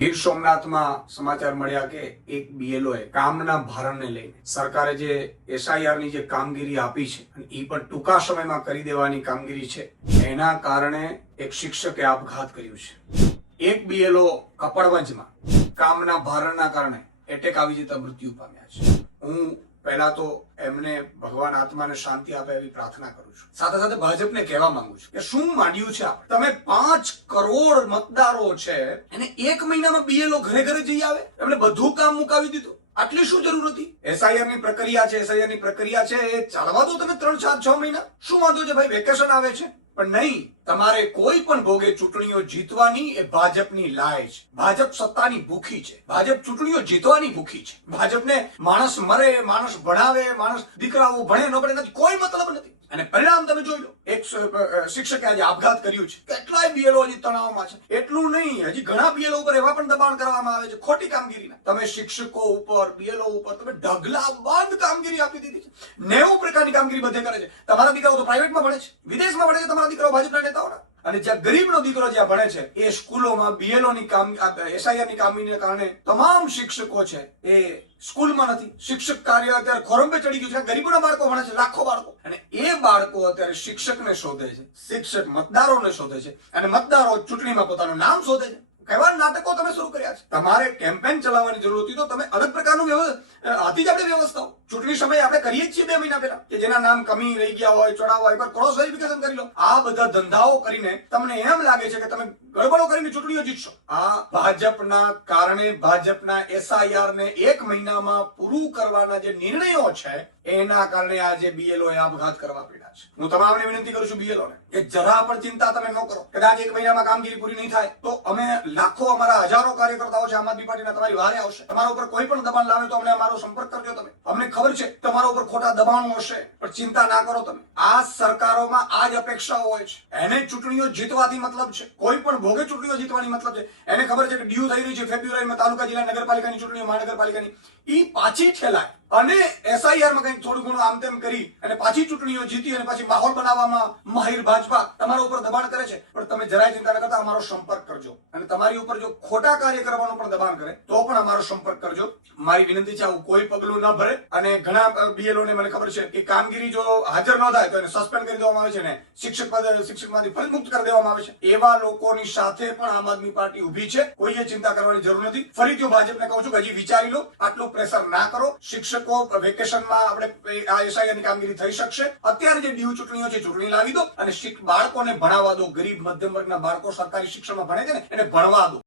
ગીર સોમનાથમાં સમાચાર મળ્યા કે એક બીએલઓ કામના ભારણને લઈને સરકારે જે એસઆઈઆર ની જે કામગીરી આપી છે અને એ પણ ટૂંકા સમયમાં કરી દેવાની કામગીરી છે, એના કારણે એક શિક્ષકે આપઘાત કર્યું છે. એક બીએલઓ કપડવંજમાં કામના ભારણના કારણે એટેક આવી જતા મૃત્યુ પામ્યા છે. હું પહેલા તો એમને ભગવાન આત્માને શાંતિ આપે એવી પ્રાર્થના કરું છું. સાથે સાથે ભાજપને કહેવા માંગુ છું કે શું માંડ્યું છે આપણે? તમે 5 કરોડ મતદારો છે એને એક મહિનામાં બીએલઓ ઘરે ઘરે જઈ આવે, એમને બધું કામ મુકાવી દીધું. આટલી શું જરૂર હતી? એસઆઈઆર ની પ્રક્રિયા છે, એ ચાલવા દો તમે 3, 4, 6 મહિના. શું વાંધો છે ભાઈ? વેકેશન આવે છે. પણ નહીં, તમારે કોઈ પણ ભોગે ચૂંટણીઓ જીતવાની એ ભાજપની લાય છે. ભાજપ સત્તાની ભૂખી છે. ભાજપ ચૂંટણીઓ જીતવાની ભૂખી છે. ભાજપને માણસ મરે, માણસ ભણાવે, માણસ દીકરાઓ ભણે ન ભણે નથી કોઈ મતલબ નથી. અને પરિણામ તમે જોઈ લો. એક શિક્ષકે આજે આપઘાત કર્યું છે. કેટલાય બીએલઓ હજી તણાવમાં છે. એટલું નહીં, હજી ઘણા બીએલઓ ઉપર એવા પણ દબાણ કરવામાં આવે છે ખોટી કામગીરીના. તમે શિક્ષકો ઉપર, બીએલઓ ઉપર તમે ઢગલા બંધ કામગીરી આપી દીધી છે. 90 પ્રકારની કામગીરી બધે કરે છે. તમારા દીકરાઓ તો પ્રાઇવેટમાં ભણે છે, વિદેશમાં ભણે છે. તમારા દીકરાઓ ભાજપના નેતાઓના. અને જ્યાં ગરીબનો દીકરો જ્યાં ભણે છે એ સ્કૂલોમાં બીએલઓ ની કામ, એસઆઈઆર ની કામગીરીને કારણે તમામ શિક્ષકો છે એ સ્કૂલમાં નથી. શિક્ષક કાર્ય અત્યારે ખોરંભે ચડી ગયું છે. ગરીબોના બાળકો ભણે છે, લાખો બાળકો. અને એ બાળકો અત્યારે શિક્ષકને શોધે છે, શિક્ષક મતદારોને શોધે છે, અને મતદારો ચૂંટણીમાં પોતાનું નામ શોધે છે. કેવા નાટકો તમે શરૂ કર્યા છે? તમારે કેમ્પેન ચલાવવાની જરૂર હતી તો તમે અલગ પ્રકારનું હતી જ આપણે વ્યવસ્થાઓ. ચૂંટણી સમયે આપણે કરીએ જ છીએ 2 મહિના પહેલા કે જેના નામ કમી રહી ગયા હોય, ચડાવ હોય, પર ક્રોસ વેરિફિકેશન કરી લો. આ બધા ધંધાઓ કરીને તમને એમ લાગે છે કે તમે ગડબડો કરીને ચૂંટણીઓ જીતશો. આ ભાજપના કારણે, ભાજપના એસઆઈઆર ને 1 મહિનામાં પૂરું કરવાના જે નિર્ણયો છે એના કારણે આજે બીએલઓ આપઘાત કરવા પડ્યા છે. હું તમામને વિનંતી કરું છું બીએલઓ ને કે જરા પણ ચિંતા તમે ન કરો. કદાચ 1 મહિનામાં કામગીરી પૂરી નહીં થાય તો અમે લાખો, અમારા હજારો કાર્યકર્તાઓ છે આમ આદમી પાર્ટીના, તમારી વારે આવશે. તમારા ઉપર કોઈ પણ દબાણ લાવે તો અમને અમારો સંપર્ક કરજો. તમે, અમને ખબર છે તમારા ઉપર ખોટા દબાણો હશે, પણ ચિંતા ના કરો તમે. આ સરકારોમાં આ જ અપેક્ષાઓ હોય છે. એને ચૂંટણીઓ જીતવાથી મતલબ છે. કોઈ પણ ભોગે ચૂંટણીઓ જીતવાની મતલબ છે. એને ખબર છે કે ડ્યુ થઈ રહી છે ફેબ્રુઆરીમાં તાલુકા જિલ્લા નગરપાલિકાની ચૂંટણીઓ, મહાનગરપાલિકાની. ઈ પાછી ઠેલાય અને એસઆઈઆર માં કંઈક થોડું ઘણું આમ તેમ કરી અને પાછી ચૂંટણીઓ જીતી અને પાછી માહોલ બનાવવામાં માહિર ભાજપા તમારા ઉપર દબાણ કરે છે. પણ તમે જરાય ચિંતા ન કરતા અમારો સંપર્ક કરજો. અને તમારી ઉપર જો ખોટા કાર્ય કરવાનું પણ દબાણ કરે તો પણ અમારો સંપર્ક કરજો. મારી વિનંતી છે આવું કોઈ પગલું ન ભરે. અને ઘણા બીએલઓ ને મને ખબર છે કે કામગીરી જો હાજર ન થાય તો એને સસ્પેન્ડ કરી દેવામાં આવે છે ને શિક્ષકમાંથી ફરજ મુક્ત કરી દેવામાં આવે છે. એવા લોકોની સાથે પણ આમ આદમી પાર્ટી ઉભી છે. કોઈએ ચિંતા કરવાની જરૂર નથી. ફરીથી હું ભાજપને કહું છું કે હજી વિચારી લો, આટલું પ્રેશર ના કરો. શિક્ષકો વેકેશનમાં આપણે આ એસઆઈઆર ની કામગીરી થઈ શકશે. અત્યારે જે ડ્યુ ચૂંટણીઓ છે ચૂંટણી લાવી દો અને બાળકોને ભણાવવા દો. ગરીબ મધ્યમ વર્ગના બાળકો સરકારી શિક્ષણમાં ભણે છે ને એને ભણવા દો.